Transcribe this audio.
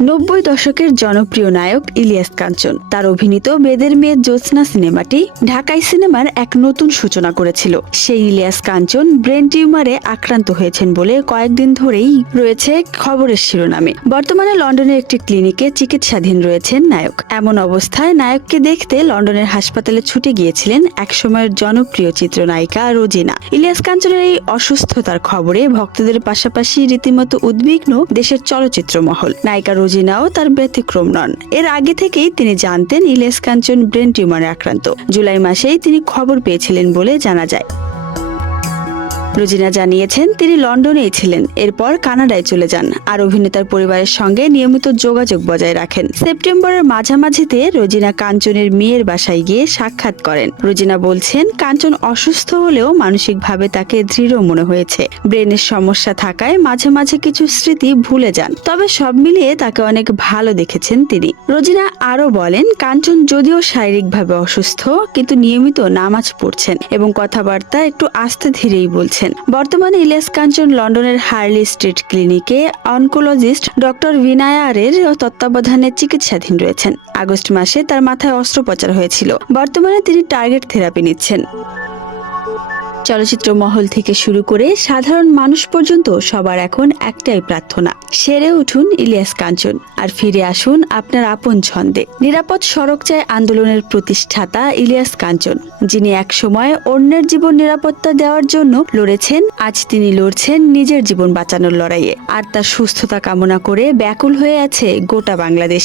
90 দশকের জনপ্রিয় নায়ক ইলিয়াস কাঞ্চন তার অভিনীত বেদের মেয়ে জ্যোৎস্না সিনেমাটি ঢাকাই সিনেমার এক নতুন সূচনা করেছিল। সেই ইলিয়াস কাঞ্চন ব্রেন টিউমারে আক্রান্ত হয়েছেন বলে কয়েকদিন ধরেই রয়েছে খবরের শিরোনামে। বর্তমানে লন্ডনের একটি ক্লিনিকে চিকিৎসাধীন রয়েছেন নায়ক। এমন অবস্থায় নায়ককে দেখতে লন্ডনের হাসপাতালে ছুটে গিয়েছিলেন একসময়ের জনপ্রিয় চিত্রনায়িকা রোজিনা। ইলিয়াস কাঞ্চনের এই অসুস্থতার খবরে ভক্তদের পাশাপাশি রীতিমতো উদ্বিগ্ন দেশের চলচ্চিত্র মহল। নায়িকা রোজিনাও তার ব্যতিক্রম নন। এর আগে থেকেই তিনি জানতেন ইলিয়াস কাঞ্চন ব্রেন টিউমারে আক্রান্ত। জুলাই মাসেই তিনি খবর পেয়েছিলেন বলে জানা যায়। রোজিনা জানিয়েছেন তিনি লন্ডনেই ছিলেন, এরপর কানাডায় চলে যান আর অভিনেতার পরিবারের সঙ্গে নিয়মিত যোগাযোগ বজায় রাখেন। সেপ্টেম্বরের মাঝামাঝিতে রোজিনা কাঞ্চনের মেয়ের বাসায় গিয়ে সাক্ষাৎ করেন। রোজিনা বলছেন কাঞ্চন অসুস্থ হলেও মানসিকভাবে তাকে দৃঢ় মনে হয়েছে। ব্রেনের সমস্যা থাকায় মাঝে মাঝে কিছু স্মৃতি ভুলে যান, তবে সব মিলিয়ে তাকে অনেক ভালো দেখেছেন তিনি। রোজিনা আরো বলেন কাঞ্চন যদিও শারীরিকভাবে অসুস্থ কিন্তু নিয়মিত নামাজ পড়ছেন এবং কথাবার্তা একটু আস্তে ধীরেই বলছেন। বর্তমানে ইলিয়াস কাঞ্চন লন্ডনের হার্লি স্ট্রিট ক্লিনিকে অনকোলজিস্ট ডক্টর ভিনায়ারের তত্ত্বাবধানে চিকিৎসাধীন রয়েছেন। আগস্ট মাসে তার মাথায় অস্ত্রোপচার হয়েছিল। বর্তমানে তিনি টার্গেট থেরাপি নিচ্ছেন। চলচ্চিত্র মহল থেকে শুরু করে সাধারণ মানুষ পর্যন্ত সবার এখন একটাই প্রার্থনা, সেরে উঠুন ইলিয়াস কাঞ্চন আর ফিরে আসুন আপনার আপন ছন্দে। নিরাপদ সড়ক চাই আন্দোলনের প্রতিষ্ঠাতা ইলিয়াস কাঞ্চন, যিনি একসময় অন্যের জীবন নিরাপত্তা দেওয়ার জন্য লড়েছেন, আজ তিনি লড়ছেন নিজের জীবন বাঁচানোর লড়াইয়ে। আর তার সুস্থতা কামনা করে ব্যাকুল হয়ে আছে গোটা বাংলাদেশ।